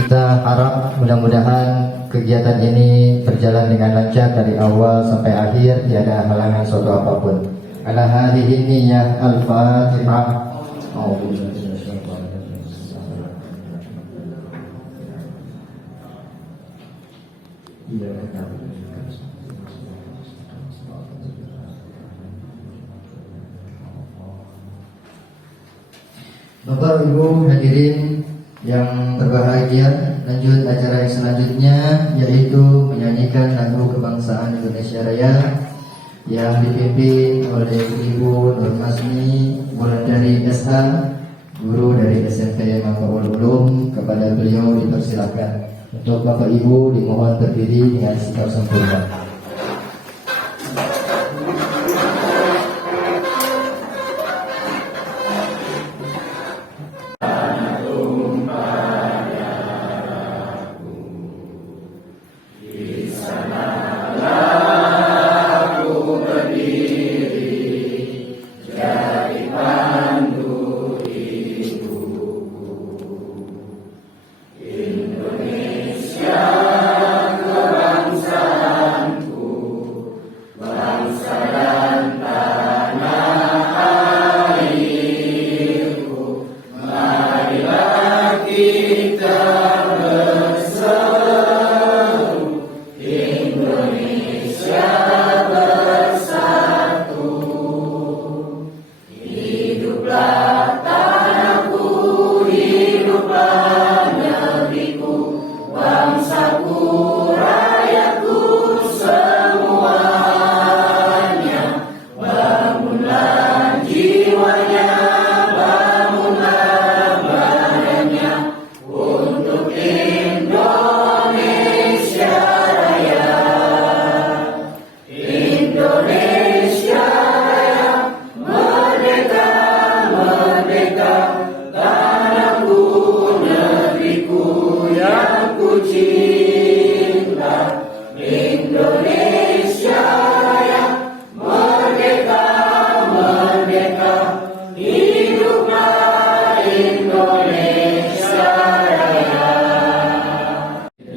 Kita harap mudah-mudahan kegiatan ini berjalan dengan lancar dari awal sampai akhir, tiada halangan suatu apapun. Ala hadhihi niyyah al-Fatihah. Bapak Ibu hadirin yang berbahagia, lanjut acara yang selanjutnya yaitu menyanyikan lagu kebangsaan Indonesia Raya yang dipimpin oleh Ibu Nur Masmi Wulandari SH, guru dari SMP Mafaul Ulum. Kepada beliau dipersilakan. Untuk Bapak Ibu dimohon berdiri dengan sikap sempurna.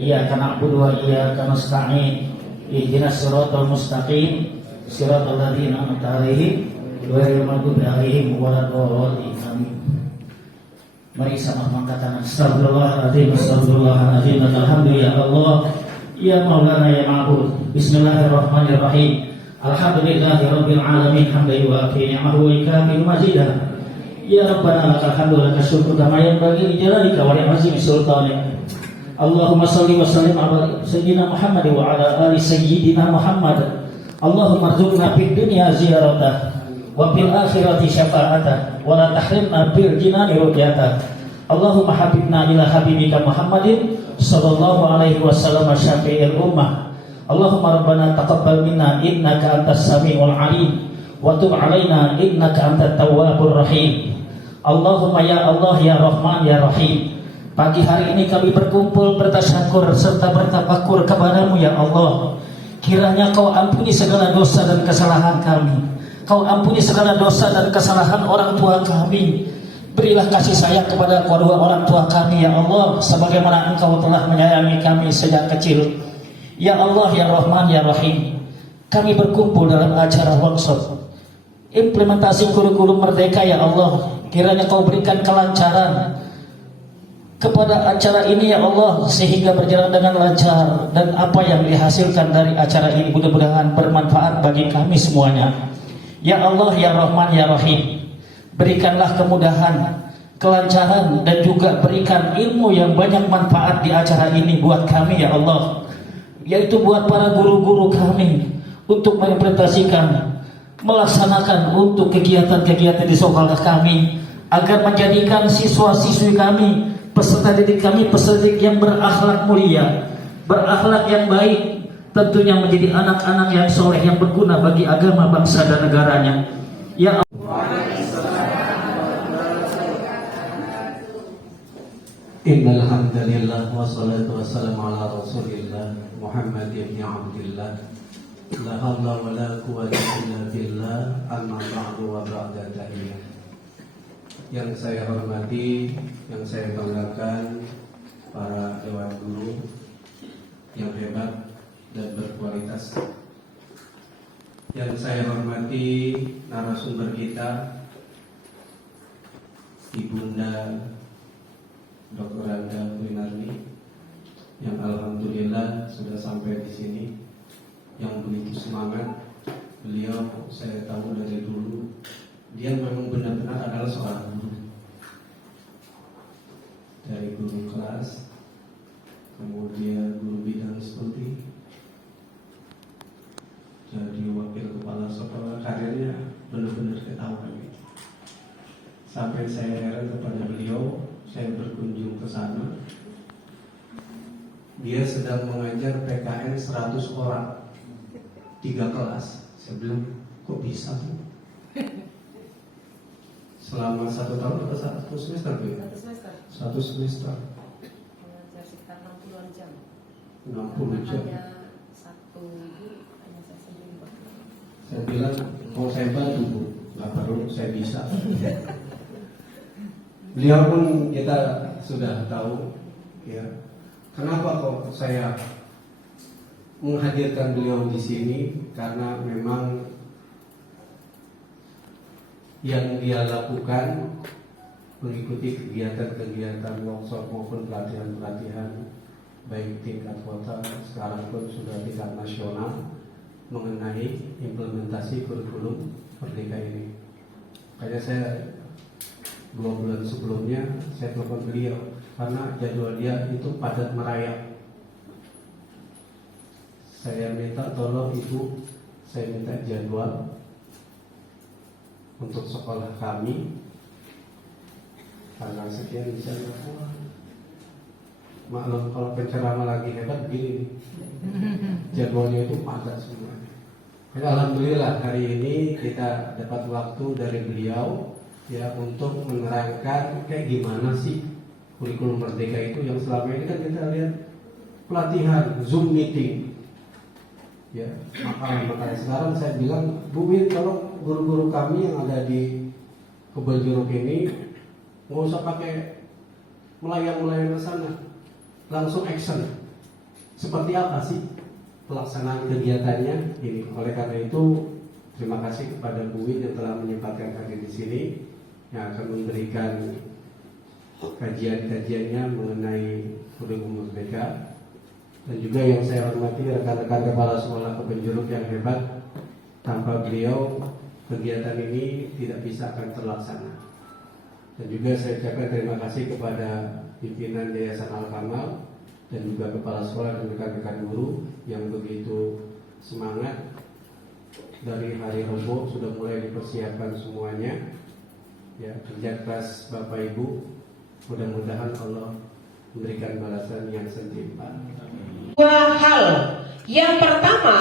Iyyaka na'budu wa iyyaka nasta'in. Ihdinas siratal mustaqim. Siratal ladzina an'amta 'alaihim ghairil maghdubi 'alaihim waladdallin. Amin. Mari sama mengatakan astagfirullahaladzim, astagfirullahaladzim, alhamdulillah ya Allah, ya Maulana ya Ma'bud. Bismillahirrahmanirrahim. Alhamdulillahirabbil alamin, hamdan yuwafi ni'amahu wa yukafi mazidah. Ya Rabbana lakal hamdu wa lakal syukru kama yanbaghi li jalalika wa li 'azimi sultanik. Allahumma salli wa sallim ala sayyidina Muhammad wa ala ali sayyidina Muhammad. Allahumma rzuqna fid dunya ziyaratah wa fil akhirati syafa'atah wa la tahrimna bil jinani ru'yatah. Allahumma habibna ila habibika Muhammadin sallallahu alaihi wasallam syafi'il ummah. Allahumma rabbana taqabbal minna innaka antas samiul alim wa tub alaina innaka antat tawwabur rahim. Allahumma ya Allah ya Rahman ya Rahim. Pagi hari ini kami berkumpul bertasyakur serta bertafakur kepadamu ya Allah. Kiranya kau ampuni segala dosa dan kesalahan kami. Kau ampuni segala dosa dan kesalahan orang tua kami. Berilah kasih sayang kepada kedua orang tua kami ya Allah, sebagaimana engkau telah menyayangi kami sejak kecil. Ya Allah ya Rahman ya Rahim. Kami berkumpul dalam acara workshop implementasi kurikulum merdeka ya Allah. Kiranya kau berikan kelancaran kepada acara ini ya Allah, sehingga berjalan dengan lancar, dan apa yang dihasilkan dari acara ini mudah-mudahan bermanfaat bagi kami semuanya. Ya Allah ya Rahman ya Rahim, berikanlah kemudahan, kelancaran, dan juga berikan ilmu yang banyak manfaat di acara ini buat kami ya Allah, yaitu buat para guru-guru kami untuk mengimplementasikan, melaksanakan untuk kegiatan-kegiatan di sekolah kami, agar menjadikan siswa-siswi kami, peserta didik kami, peserta didik yang berakhlak mulia, berakhlak yang baik, tentunya menjadi anak-anak yang soleh yang berguna bagi agama, bangsa, dan negaranya. Ya Allah. Innal hamdalillah wassalatu wassalamu ala Rasulillah Muhammad ibn Abdillah. La haula wa la quwwata illa billah. Amma ba'du wa ba'da tahiyyah. Yang saya hormati, yang saya banggakan, para dewan guru yang hebat dan berkualitas. Yang saya hormati narasumber kita, Ibunda Dr. Anda Winarni, yang alhamdulillah sudah sampai di sini, yang begitu semangat. Beliau saya tahu dari dulu dia memang benar-benar adalah seorang guru, dari guru kelas, kemudian guru bidang studi, jadi wakil kepala sekolah, karirnya benar-benar ketahuan. Sampai saya heran kepada beliau, saya berkunjung ke sana. Dia sedang mengajar PKN 100 orang, 3 kelas. Saya bilang, kok bisa? Selama 1 tahun atau 1 semester? 1 semester. Mengajar sekitar 60-an jam. 60 jam. Hanya satu ibu, hanya saya sendiri. Saya bilang, mau saya bantu Bu, nggak perlu, saya bisa. Beliau pun kita sudah tahu, ya. Kenapa kok saya menghadirkan beliau di sini? Karena memang yang dia lakukan mengikuti kegiatan-kegiatan workshop maupun pelatihan-pelatihan baik tingkat kota, sekarang pun sudah tingkat nasional mengenai implementasi kurikulum Merdeka ini. Makanya saya 2 bulan sebelumnya saya telepon beliau karena jadwal dia itu padat merayap. Saya minta tolong Ibu, saya minta jadwal untuk sekolah kami tanggal sekian bisa. Maklum kalau penceramah lagi hebat begini, jadwalnya itu padat semuanya. Jadi alhamdulillah hari ini kita dapat waktu dari beliau ya untuk menerangkan kayak gimana sih kurikulum Merdeka itu, yang selama ini kan kita lihat pelatihan Zoom meeting. Ya, makanya sekarang saya bilang, Bu Win, tolong guru-guru kami yang ada di Kebal Jeruk ini nggak usah pakai melayang-melayang ke sana, langsung action. Seperti apa sih pelaksanaan kegiatannya ini? Oleh karena itu, terima kasih kepada Bu Win yang telah menyempatkan hadir di sini, yang akan memberikan kajian-kajiannya mengenai kurikulum Merdeka. Dan juga yang saya hormati rekan-rekan kepala sekolah Kebun Jeruk yang hebat, tanpa beliau kegiatan ini tidak bisa akan terlaksana. Dan juga saya ucapkan terima kasih kepada pimpinan Yayasan Al-Kamal dan juga kepala sekolah dan rekan-rekan guru yang begitu semangat. Dari hari Rabu sudah mulai dipersiapkan semuanya. Ya, kerja keras Bapak Ibu, mudah-mudahan Allah memberikan balasan yang setimpal. 2 hal. Yang pertama,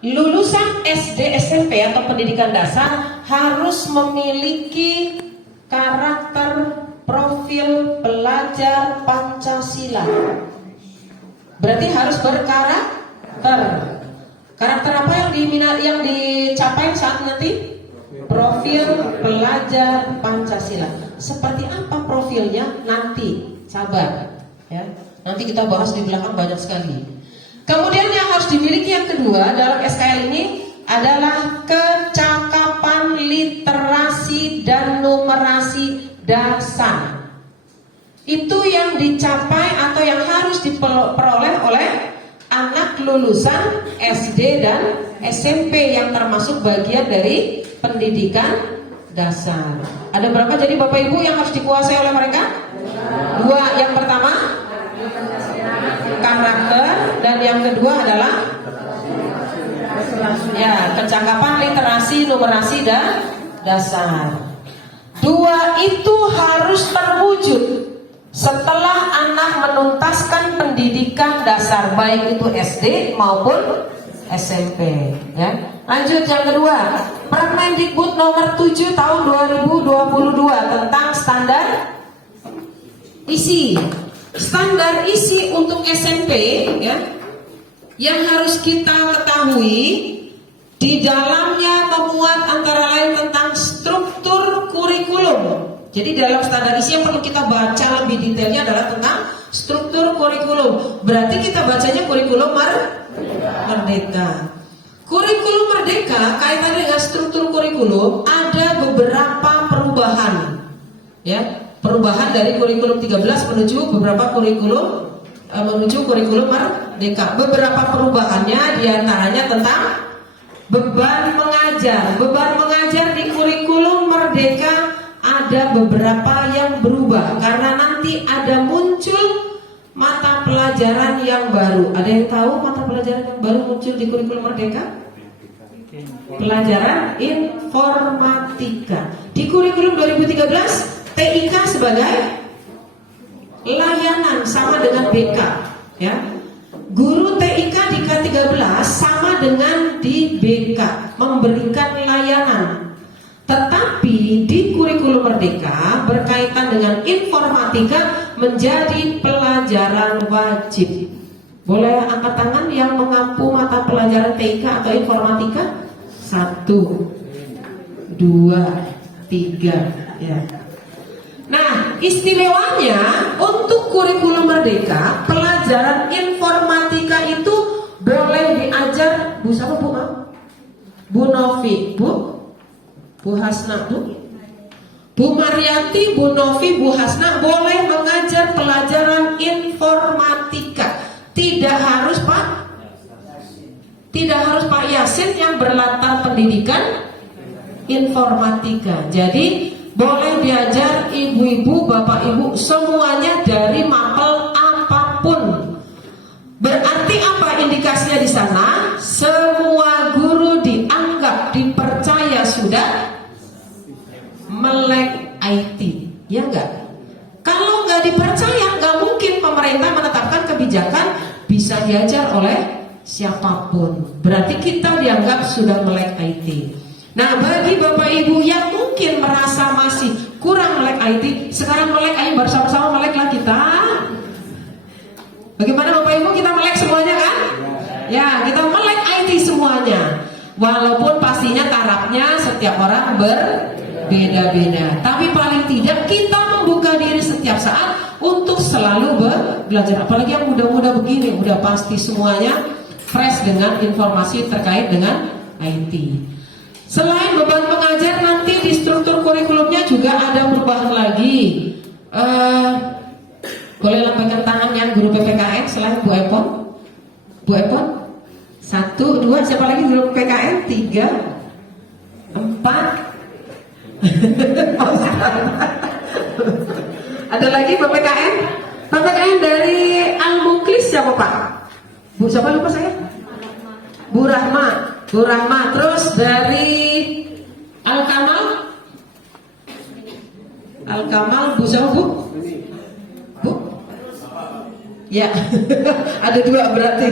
lulusan SD SMP atau pendidikan dasar harus memiliki karakter profil pelajar Pancasila. Berarti harus berkarakter. Karakter apa yang dicapai saat nanti? Profil pelajar Pancasila. Seperti apa profilnya nanti? Sabar, ya. Nanti kita bahas di belakang banyak sekali. Kemudian yang harus dimiliki yang kedua dalam SKL ini adalah kecakapan literasi dan numerasi dasar. Itu yang dicapai atau yang harus diperoleh oleh anak lulusan SD dan SMP yang termasuk bagian dari pendidikan dasar. Ada berapa jadi Bapak Ibu yang harus dikuasai oleh mereka? 2. Yang pertama karakter, dan yang kedua adalah ya kecakapan literasi, numerasi dan dasar. 2 itu harus terwujud setelah anak menuntaskan pendidikan dasar, baik itu SD maupun SMP. Ya. Lanjut yang kedua, Permendikbud nomor 7 tahun 2022 tentang standar isi. Standar isi untuk SMP, ya, yang harus kita ketahui di dalamnya memuat antara lain tentang struktur kurikulum. Jadi dalam standar isi yang perlu kita baca lebih detailnya adalah tentang struktur kurikulum. Berarti kita bacanya kurikulum merdeka. Kurikulum merdeka kaitannya dengan struktur kurikulum ada beberapa perubahan. Ya, perubahan dari kurikulum 13 menuju beberapa kurikulum merdeka. Beberapa perubahannya diantaranya tentang beban mengajar. Beban mengajar di kurikulum merdeka ada beberapa yang berubah karena nanti ada muncul mata pelajaran yang baru. Ada yang tahu mata pelajaran yang baru muncul di kurikulum merdeka? Pelajaran informatika. Di kurikulum 2013 TIK sebagai layanan sama dengan BK, ya. Guru TIK di K13 sama dengan di BK, memberikan layanan. Tetapi di kurikulum merdeka berkaitan dengan informatika menjadi pelajaran wajib. Boleh angkat tangan yang mengampu mata pelajaran TIK atau informatika? 1, 2, 3, ya. Nah, istimewanya untuk kurikulum merdeka pelajaran informatika itu boleh diajar Bu siapa Bu? Bu Novi, Bu Hasna, Bu Maryanti, Bu Novi, Bu Hasna boleh mengajar pelajaran informatika. Tidak harus Pak Yasin yang berlatar pendidikan informatika. Jadi boleh diajar ibu-ibu, bapak ibu, semuanya dari mapel apapun. Berarti apa indikasinya di sana? Semua guru dianggap dipercaya sudah melek IT, ya enggak? Kalau nggak dipercaya, nggak mungkin pemerintah menetapkan kebijakan bisa diajar oleh siapapun. Berarti kita dianggap sudah melek IT. Nah, bagi bapak ibu yang mungkin merasa masih kurang melek IT, sekarang melek, ayo bersama-sama meleklah kita. Bagaimana bapak ibu, kita melek semuanya kan? Ya, kita melek IT semuanya. Walaupun pastinya tarafnya setiap orang berbeda-beda, tapi paling tidak kita membuka diri setiap saat untuk selalu belajar. Apalagi yang muda-muda begini, udah pasti semuanya fresh dengan informasi terkait dengan IT. Selain beban pengajar, nanti di struktur kurikulumnya juga ada perubahan lagi. Boleh lambaikan tangan yang guru PPKN selain Bu Epon? Bu Epon? 1, 2, siapa lagi guru PPKN? 3, 4. Ada lagi PPKN? PPKN dari Al-Muklis siapa Pak? Bu siapa lupa saya? Bu Rahma. Bu Rahma. Terus dari Al-Kamal? Al-Kamal Bu siapa Bu? Bu? Ya. Ada 2 berarti.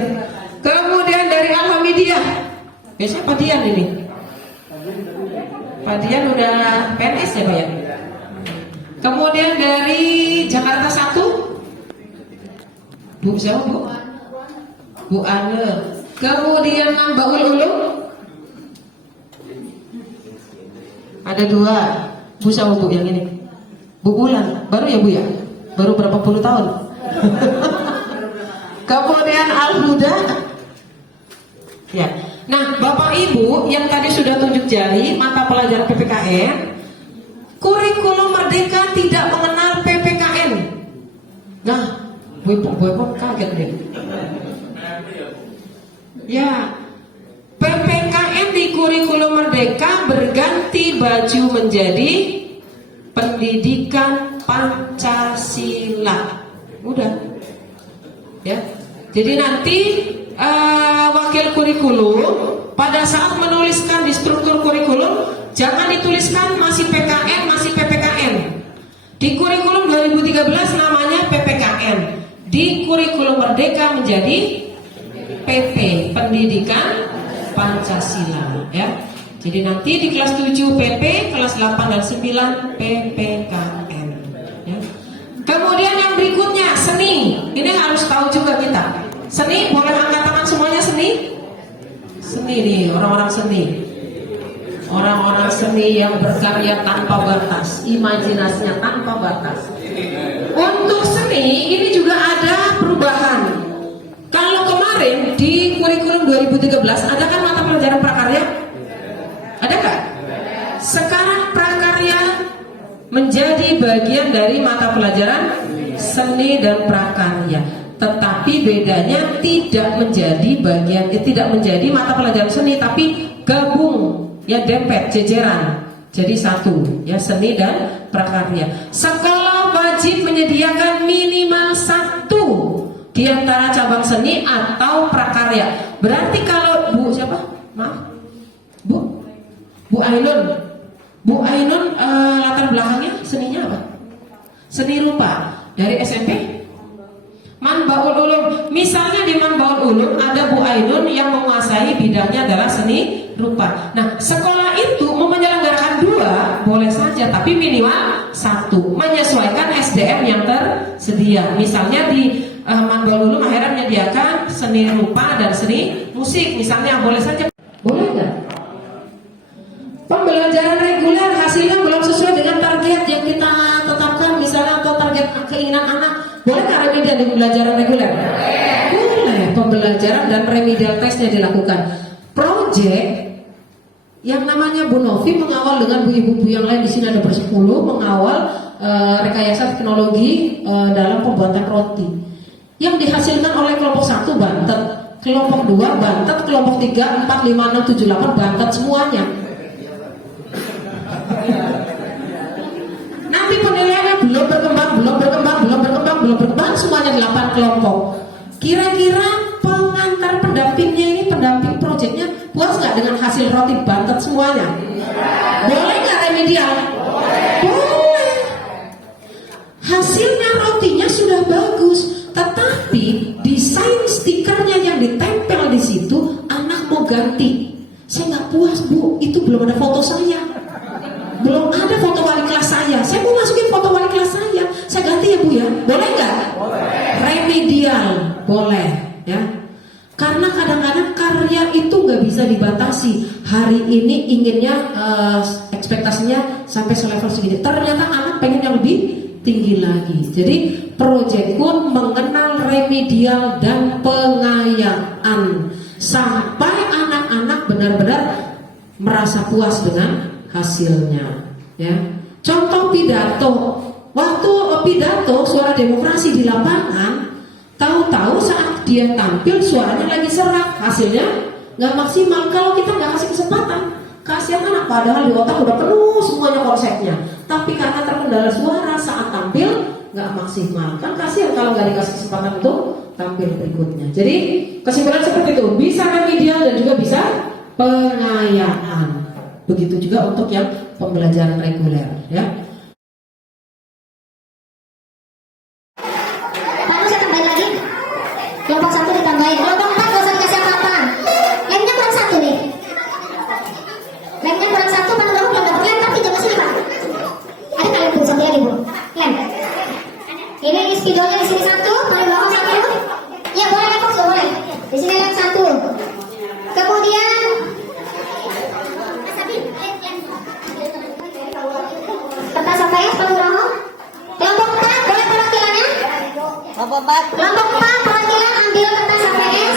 Kemudian dari Al-Hamidiyah. Biasanya Pak Dian ini. Pak Dian udah PNS ya Pak ya? Kemudian dari Jakarta 1 Bu siapa Bu? Bu Ane. Kemudian Nambaul Ulum ada 2. Bu siapa Bu yang ini? Bu Bulan. Baru ya Bu ya? Baru berapa puluh tahun? Kemudian Al-Huda. Ya. Nah, Bapak Ibu yang tadi sudah tunjuk jari mata pelajaran PPKN, kurikulum merdeka tidak mengenal PPKN. Nah, Bu Ibu kaget deh. Ya, PPKN di kurikulum merdeka berganti baju menjadi pendidikan Pancasila. Udah. Ya. Jadi nanti wakil kurikulum pada saat menuliskan di struktur kurikulum jangan dituliskan masih PKN, masih PPKN. Di kurikulum 2013 namanya PPKN. Di kurikulum merdeka menjadi PP, Pendidikan Pancasila, ya. Jadi nanti di kelas 7 PP, kelas 8 dan 9 PPKN, ya. Kemudian yang berikutnya seni. Ini harus tahu juga kita. Seni, boleh angkat tangan semuanya seni? Seni nih, orang-orang seni. Orang-orang seni yang berkarya tanpa batas, imajinasinya tanpa batas. Untuk seni ini juga ada perubahan. Kalau kemarin di kurikulum 2013 ada kan mata pelajaran prakarya? Ada nggak? Sekarang prakarya menjadi bagian dari mata pelajaran seni dan prakarya. Tetapi bedanya tidak menjadi mata pelajaran seni, tapi gabung, ya, dempet, jejeran. Jadi satu, ya, seni dan prakarya. Sekolah wajib menyediakan minimal satu di antara cabang seni atau prakarya. Berarti kalau Bu siapa? Maaf, Bu Ainun, latar belakangnya seninya apa? Seni rupa. Dari SMP? Manbaul Ulum. Misalnya di Manbaul Ulum ada Bu Ainun yang menguasai bidangnya adalah seni rupa. Nah, sekolah itu mau menyelenggarakan 2 boleh saja, tapi minimal 1, menyesuaikan SDM yang tersedia. Misalnya di Manbaul Ulum akhirnya menyediakan seni rupa dan seni musik, misalnya, boleh saja. Boleh nggak? Pembelajaran reguler hasilnya belum sesuai dengan target yang kita tetapkan, misalnya, atau target keinginan anak. Boleh nggak remedial di pembelajaran reguler? Boleh. Pembelajaran dan remedial tesnya dilakukan. Project yang namanya Bu Novi mengawal dengan bu ibu yang lain, di sini ada bersepuluh, mengawal rekayasa teknologi dalam pembuatan roti. Yang dihasilkan oleh kelompok 1 Bantet, kelompok 2 Bantet, kelompok 3, 4, 5, 6, 7, 8 Bantet semuanya. Nanti penilaiannya belum berkembang, semuanya 8 kelompok. Kira-kira pengantar pendampingnya ini, pendamping proyeknya puas nggak dengan hasil roti Bantet semuanya? Boleh nggak remedial? Boleh. Hasilnya rotinya sudah bagus, tetapi desain stikernya yang ditempel di situ anak mau ganti. Saya nggak puas, Bu, itu belum ada foto saya. Belum ada foto wali kelas saya mau masukin foto wali kelas saya ganti ya, Bu, ya. Boleh nggak? Boleh. Remedial, boleh, ya. Karena kadang-kadang karya itu nggak bisa dibatasi. Hari ini inginnya ekspektasinya sampai selevel segini, ternyata anak pengen yang lebih tinggi lagi. Jadi Project Kun mengenal remedial dan pengayaan sampai anak-anak benar-benar merasa puas dengan hasilnya, ya. Contoh pidato. Waktu pidato suara demokrasi di lapangan, tahu-tahu saat dia tampil suaranya lagi serak, hasilnya nggak maksimal. Kalau kita nggak kasih kesempatan, kasihan anak, padahal di otak udah penuh semuanya konsepnya, tapi karena terkendala suara saat tampil nggak maksimal. Kan kasihan kalau nggak dikasih kesempatan untuk tampil berikutnya. Jadi kesimpulan seperti itu, bisa remedial dan juga bisa pengayaan. Begitu juga untuk yang pembelajaran reguler, ya. Lalu saya tambahin lagi. Kelompok 1 ditambahin. Kelompok 4 gak usah dikasih apa-apa. Lemnya kurang 1 nih. Lemnya kurang 1, Pak Nurul belum dapat lem, tapi jangan sini, Pak. Ada kali Bu, satu lagi, Bu. Lem. Ini spidolnya di sini 1, paling bawah 1. Ya boleh, Pak, sudah boleh. Di sini lem 1. Kemudian kertas APS, Pak Nuroho. Kelompok 4 boleh perwakilannya? Kelompok 4 perwakilan ambil kertas APS.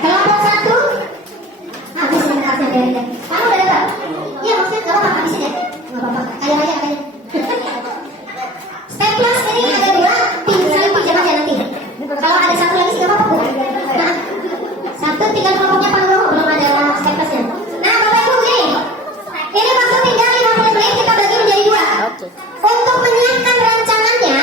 Kelompok 1 habis ini kertasnya dari. Kamu udah dapat? Iya, maksudnya gak apa-apa, habisin ya. Gak apa-apa, kalian aja. Staples ini ada 2, saling pinjam aja nanti. Kalau ada 1 lagi sih gak apa-apa, Bu. Nah, 1 tinggal kelompoknya Pak Nuroho, belum ada staplesnya. Nah, Bapak Ibu gini, ini waktu tinggal 50 menit, kita bagi menjadi 2. Untuk menyiapkan rancangannya,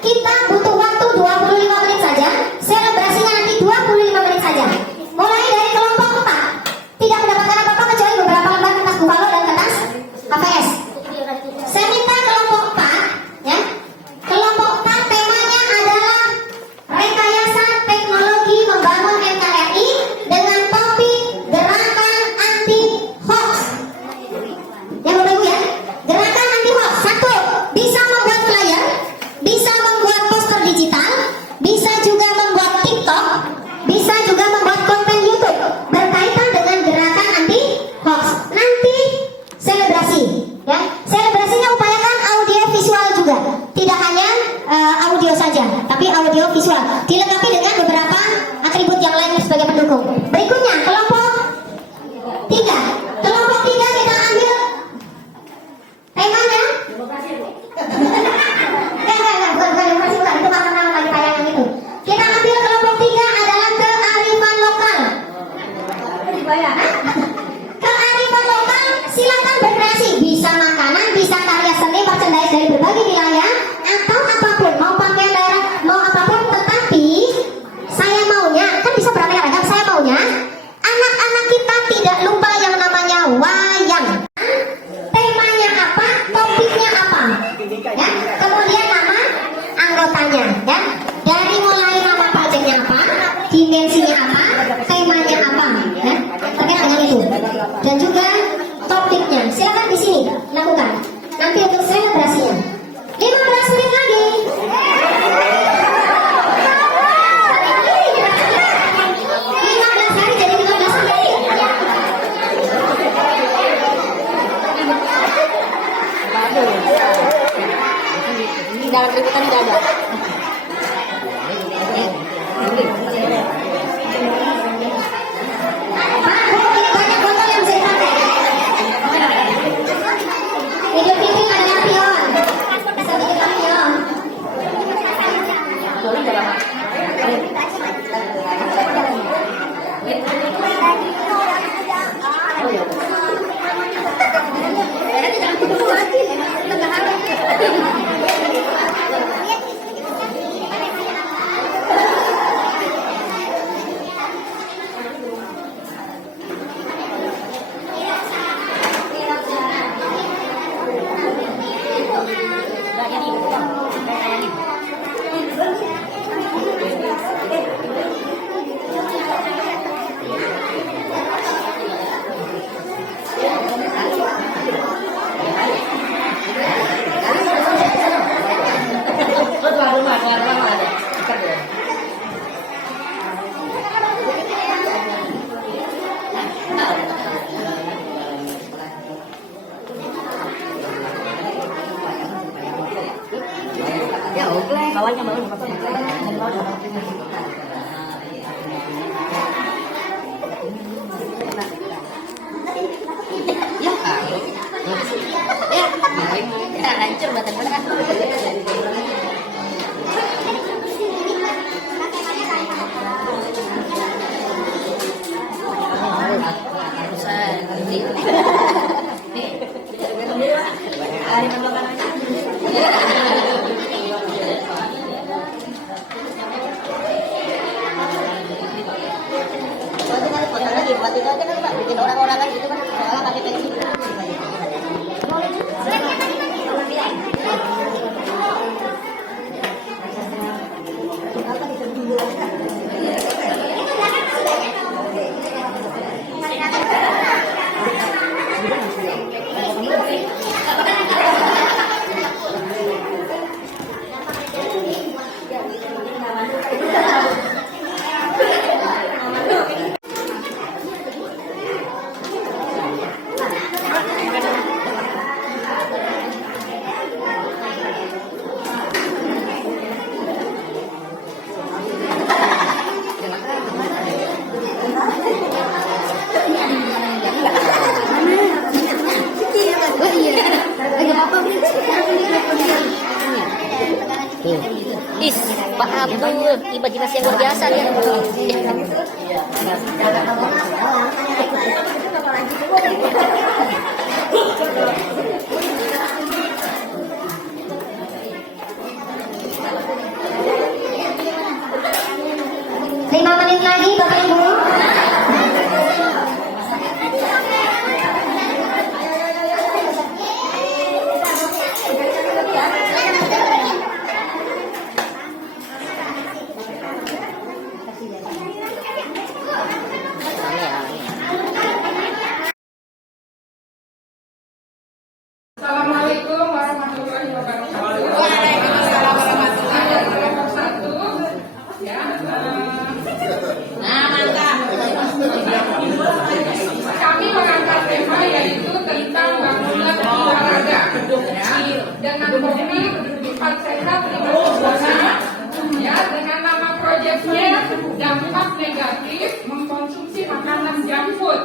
kita butuh waktu 25 menit saja. Selebrasinya nanti 25 menit saja. Mulai dari kelompok 4, tidak mendapatkan apa-apa kecuali 3. Kelompok 3 kita ambil temanya. Bukan. Itu makanan lagi tayangan itu. Kita ambil kelompok 3 adalah kearifan lokal. Kearifan lokal, silakan berkreasi. Bisa makanan, bisa karya seni, merchandise dari berbagai wilayah, atau apapun, mau pakaian daerah, mau apapun. Tetapi saya maunya, kan bisa beraneka ragam. Saya maunya anak-anak kita tidak lupa yang namanya wayang. Temanya apa, topiknya apa, ya. Kemudian nama anggotanya, ya. Dari mulai nama proyeknya apa, dimensinya apa, temanya apa, ya. Tapi hanya itu. Dan juga topiknya. Silakan di sini lakukan. Nanti untuk selebrasinya 15 menit lagi. 15 hari jadi 15 hari. Dalam keributan tidak ada. Pak, ini banyak botol yang bisa dipakai. Idul Fitri ada lampion. Bisa bikin lampion. Hancur badan beneran. Buat itu aja kan Pak, bikin orang-orangan gitu kan, soalnya pakai pensil. Is, Pak Abdul, imajinasi yang luar biasa dia. Lima menit lagi Bapak Ibu. Assalamualaikum warahmatullahi wabarakatuh. Waalaikumsalam warahmatullahi wabarakatuh. Ya, kami mengangkat tema yaitu tentang bangunan olahraga. Ya, dengan topik 4 sehat 5 sempurna. Ya, dengan nama proyeknya dampak negatif mengkonsumsi makanan junk food.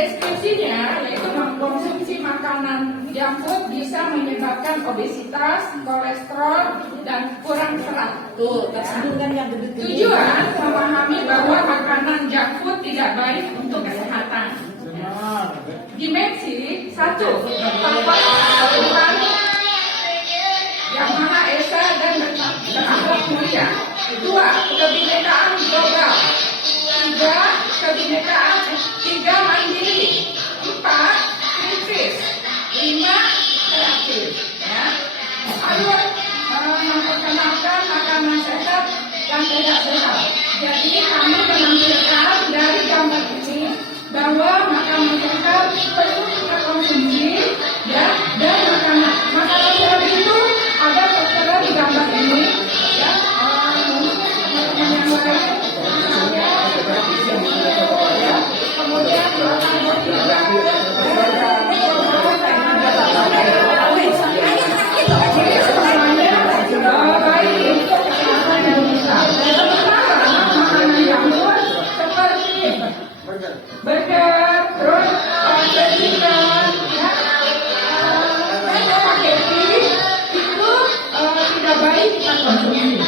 Deskripsinya yaitu mengkonsumsi makanan junk food bisa menyebabkan obesitas, kolesterol, dan kurang serat. Tujuan memahami bahwa makanan junk food tidak baik untuk kesehatan. Dimensi 1. Faktor Tuhan Yang Maha Esa dan berakhlak mulia. 2. Kebinekaan global. 3. Mandiri. 4. Kritis. 5. kreatif. Ya. Lalu memperkenalkan makanan sehat dan tidak sehat. Jadi kami menampilkan dari gambar ini bahwa makanan sehat perlu kita konsumsi, ya, dan makanan sehat itu ada tertera di gambar ini, ya. Kemudian burger, terus chicken, ya, spaghetti itu tidak baik kita konsumsi.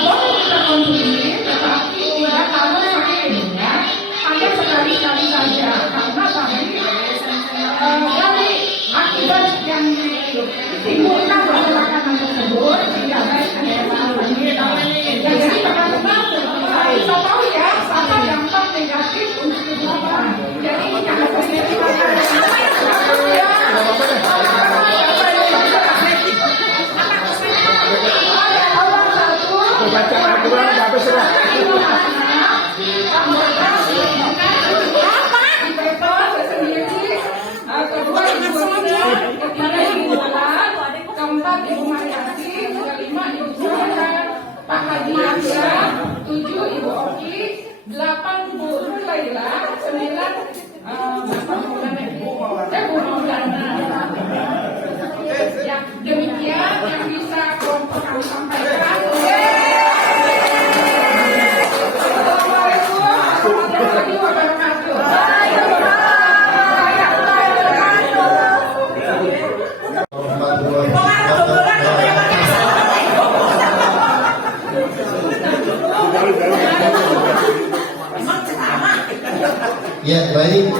Boleh kita konsumsi, tetapi tidak harus pakai minumnya, hanya sekali-kali saja. Karena tadi dari akibat yang ditimbulkan oleh makanan tersebut tidak baik jadi teman-teman kita tahu ya apa dampak negatif untuk tubuh kita. Jadi jangan sendiri keempat Ibu Mariati, kelima Ibu Johan, Pak Haji Hamzah, 7 Ibu Oki, 8 Bu Laila, 9 Bu Maulana. Ya, demikian yang bisa kami sampaikan. Assalamualaikum warahmatullahi wabarakatuh. Ya, baik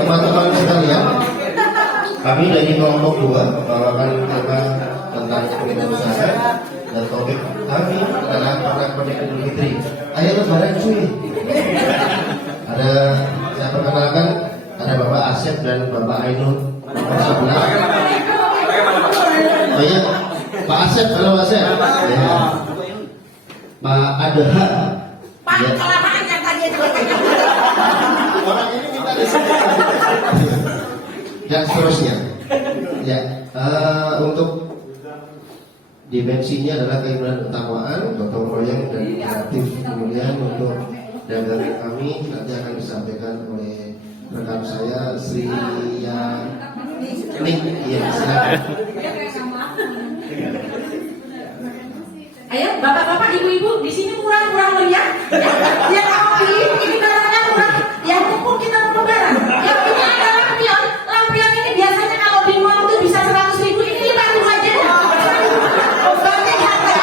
teman-teman sekalian, kami dari kelompok 2 membawakan tema tentang kewirausahaan dan topik kami adalah pernak-pernik Idul Fitri. Ayo lebaran cuy. Saya perkenalkan, ada Bapak Asep dan Bapak Ainul nomor 11. Oh iya, Pak Asep, halo Asep. Ya. Pak Adha. Pak, Ya. kelamaan yang tadi itu. Orang ini minta disebut dan seterusnya. Ya, untuk dimensinya adalah keinginan utamaan, gotong royong dan kreatif. Kemudian untuk dagangan kami nanti akan disampaikan oleh rekan saya Sri Nik. Iya, silakan. Ayo, bapak-bapak, ibu-ibu, di sini kurang meriah. Ya, kopi, ini barangnya kurang. Ya, mumpung kita mau lebaran. Ya, ini ada lampion. Lampion ini biasanya kalau di mall itu bisa 100.000. Ini 5.000 aja. Banting harga.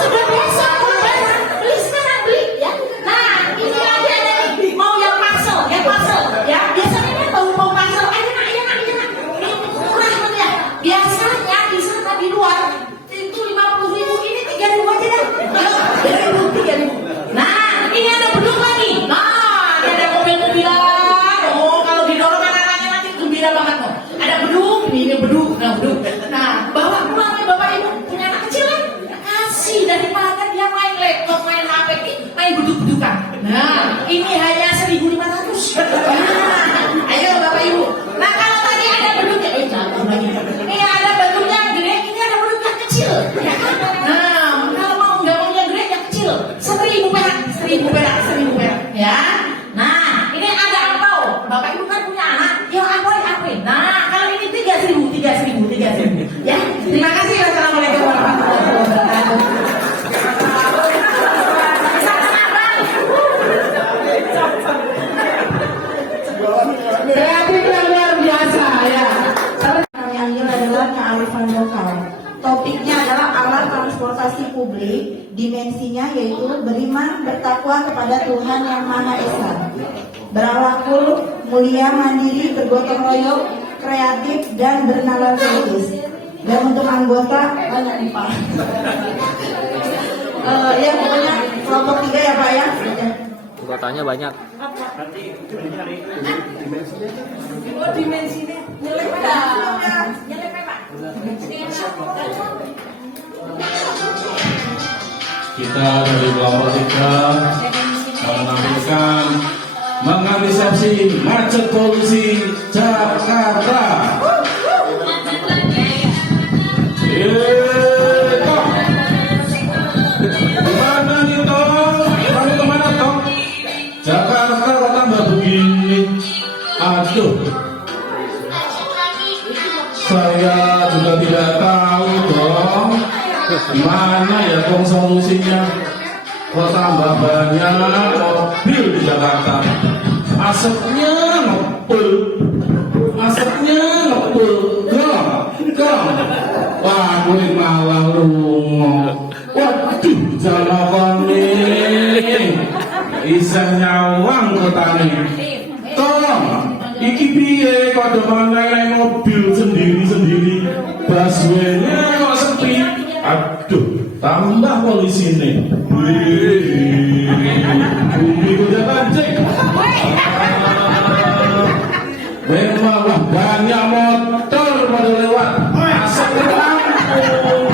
Sudah biasa mau lebaran. Beli sekarang, beli. Ya. Nah, ini aja ada nih. Mau yang parcel. Ya, biasanya kan bau parcel. Ayo nak. Ini murah meriah. Biasanya di sana di luar itu 50.000, ini 3.000 aja dah. 3.000. Nah, ini ada beduk lagi. Nah, ini ada mobil-mobilan. Oh, kalau didorong anak-anaknya nanti gembira banget kok. Ada beduk, ini beduk. Nah, bawa pulang nih Bapak Ibu. Punya anak kecil kan? Kasih daripada dia main laptop, main HP, main beduk-bedukan. Nah, ini hanya 1.500. Nah, ayo Bapak Ibu. Nah, kalau tadi ada beduknya, jatuh lagi. Ini ada beduknya gede, ini ada beduk yang kecil. Ya kan? Nah, kalau mau nggak mau yang gede, yang kecil. 1.000 perak. Ya. Nah, ini ada angpau. Bapak Ibu kan punya anak, ya angpau. Nah, kalau ini 3.000. Ya. Terima kasih. Wassalamualaikum warahmatullahi wabarakatuh. yaitu beriman, bertakwa kepada Tuhan Yang Maha Esa, berakhlakul, mulia, mandiri, bergotong royong, kreatif, dan bernalar kritis. Dan untuk anggota banyak nih Pak. Ya pokoknya kelompok 3 ya Pak ya. Anggotanya banyak. Dimensinya nyelek Pak. Kita dari kelompok 3 mengantisipasi macet polusi Jakarta. Gimana nih Tom? Kamu kemana Tom? Jakarta kok tambah begini? Aduh, saya juga tidak tahu dong. Gimana ya Tom solusinya? Kok tambah banyak mobil di Jakarta? Asapnya ngepul, gong. Wah, gue malah lungo. Waduh, jalan kami bisa nyawang kotane. Tolong, iki piye kok demen mobil sendiri-sendiri, busway-nya kok sepi. Aduh, tambah polisi nih. Bumi udah pancing. Memang banyak motor pada lewat. Asap terlampung.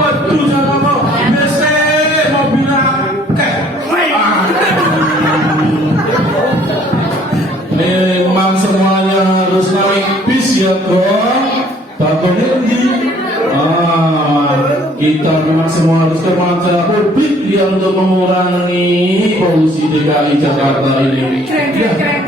Waduh, jangan mau besek mobil akeh. Memang semuanya harus naik bis ya Bang. Bakal ini. Kita memang semua harus kerja publik ya untuk mengurangi polusi DKI Jakarta ini.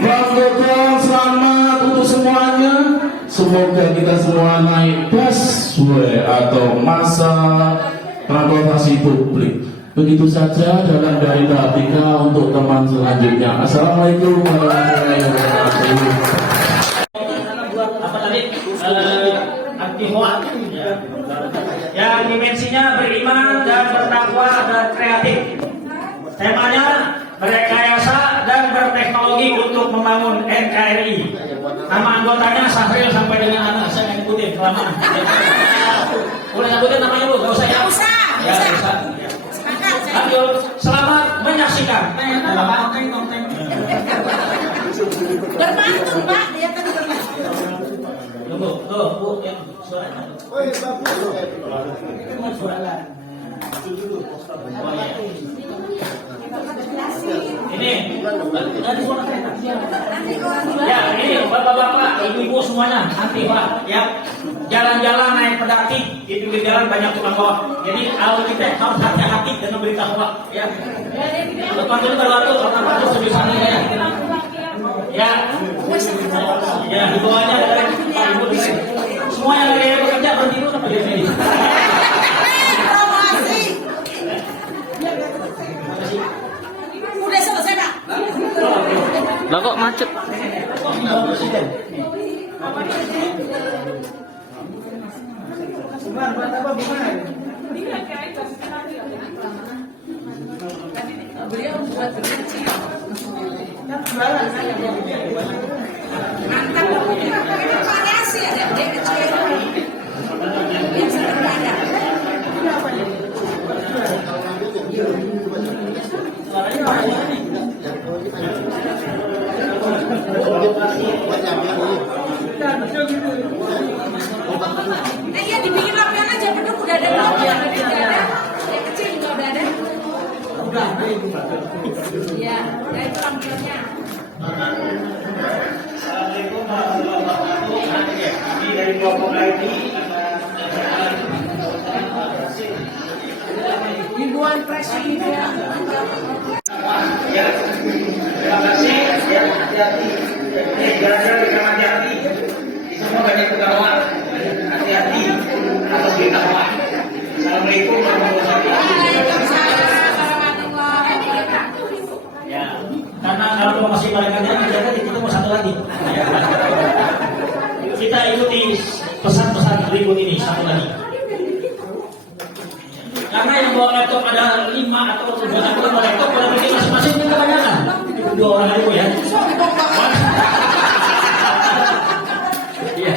Bang, selamat untuk semuanya. Semoga kita semua naik busway atau masa transportasi publik. Begitu saja dalam dari Batika untuk teman selanjutnya. Assalamualaikum warahmatullahi wabarakatuh. Apa tadi? Anti hoax. Ya, dimensinya beriman dan bertakwa dan kreatif. Temanya berrekayasa dan berteknologi untuk membangun NKRI. Nama anggotanya Sahril sampai dengan anak saya ngikutin kelamaan. Boleh nyebutin namanya Bu? Gak usah ya? Ya, bisa. Ayo, selamat menyaksikan. Bermantul Pak, dia tadi bermantul. Tunggu, tuh Bu, yang suaranya. Ini, ya ini bapak-bapak, ibu-ibu semuanya nanti Pak, ya jalan-jalan naik pedati di pinggir jalan banyak tukang bawah. Jadi kalau kita harus hati-hati dengan berita hoax, ya. Depan itu terlalu orang harus sebisa ya. Ya, ya di bawahnya ada Pak Ibu di sini. Semua yang lagi bekerja berhenti dulu sampai di sini. Udah selesai Pak. Lah kok macet? Beliau buat berhenti. Mantap. Variasi ada dia kecil. Yang sederhana. Iya dibikin lampion aja beduk udah ada lampion yang kecil juga udah ada. Iya, ya itu lampionnya. Assalamualaikum warahmatullahi wabarakatuh. Ini dari kelompok IT. Ribuan presiden. Ya, terima kasih. Hati-hati. Jalan-jalan dengan hati-hati. Di semua banyak pegawai. Hati-hati atas berita hoax. Assalamualaikum warahmatullahi wabarakatuh. Ya, karena kalau masih balik aja kita mau satu lagi. Kita ikuti pesan-pesan berikut ini satu lagi. Karena yang bawa laptop ada 5 atau 2 laptop pada bikin masing-masing itu kebanyakan. 2 orang itu ya. Iya.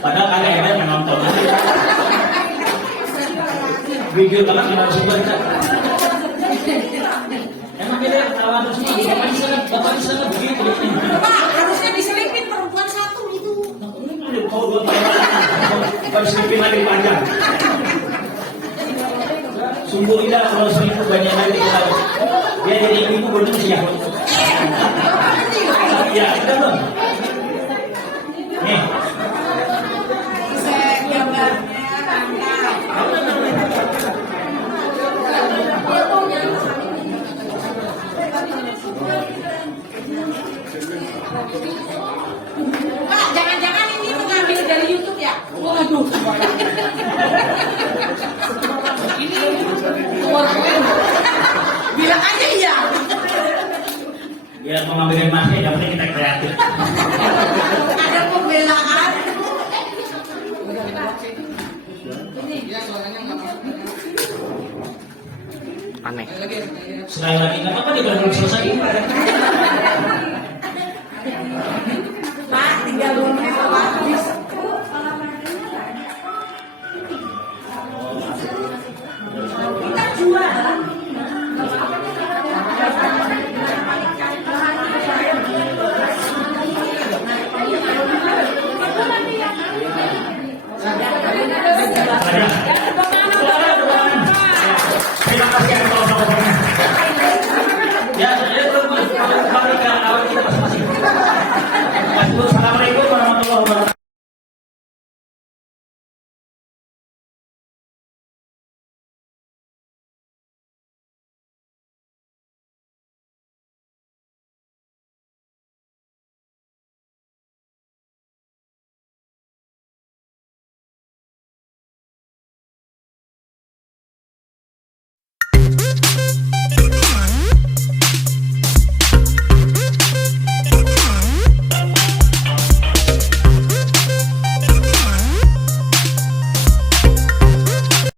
Padahal kagak ada yang nonton. Video banget kita harus baca. Emang dia ketawa terus ini bapak di sana begitu. Pak, harusnya diselipin perempuan satu itu. Kau 2 tahun bukan selipin lagi panjang. Sungguh tidak kalau selipin banyak lagi dia jadi ibu benar sih ya. Ya, kita dong. Nih. Pak, jangan-jangan ini mengambil dari YouTube ya? Waduh. Ini bilang aja iya. Ya mau ngambilin masnya yang penting kita kreatif. Ada pembelaan. Aneh. Sekali lagi nggak apa-apa dia belum selesai.